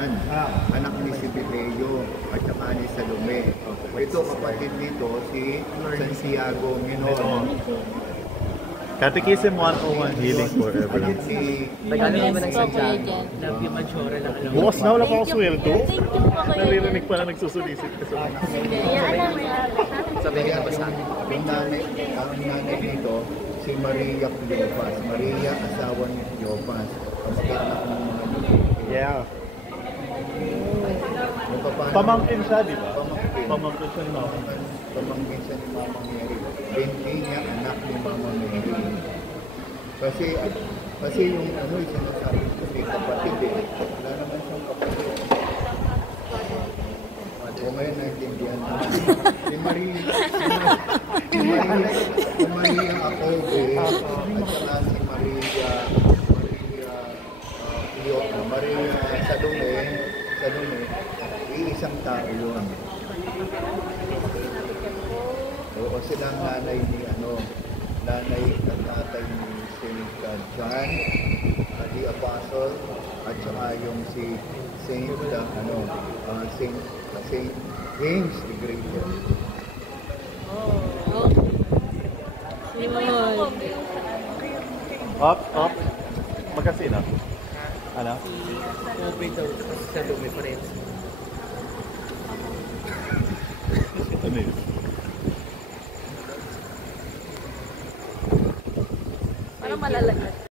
Juan, anak ni si Pipeo, at saka ni Salome. Ito kapatid nito si Santiago Minor. Catechism 101, Healing Forever. Ayun si Nag-ano naman ng Yes po, sadya? Kuya Jen. Love you, Manchora lang alam. Bukas na wala pa akong sweldo. Thank you po, Kuya Jen. Naririnig pa na nagsusulisit ka sa mga. Sige, alam mo yan. Sabay ka na ba sa akin? ang nanay nito, si Maria Cleopas. Maria, asawa ni Cleopas. Kamag-anak ng mga Yeah. Pamangkin. Pamangkin siya, di ba? Pamangkin. Pamangkin siya ni Mama. Pamangkin siya ni Mama Mary. Binti niya, anak ni Mama Mary. Kasi yung ano, sinasabi ko may kapatid eh. Wala naman siyang kapatid. O ngayon naintindihan naman. Si Maria Acobe at saka si Maria Salome, iisang tao yun. Oo, sila ang nanay ni nanay at tatay ni Saint John, the Apostle, at saka yung si Saint James the Greater. Up. Magkasino? Ano? Kobe daw, kasi sa dumi pa rin. Ano yun? Parang malalagnat.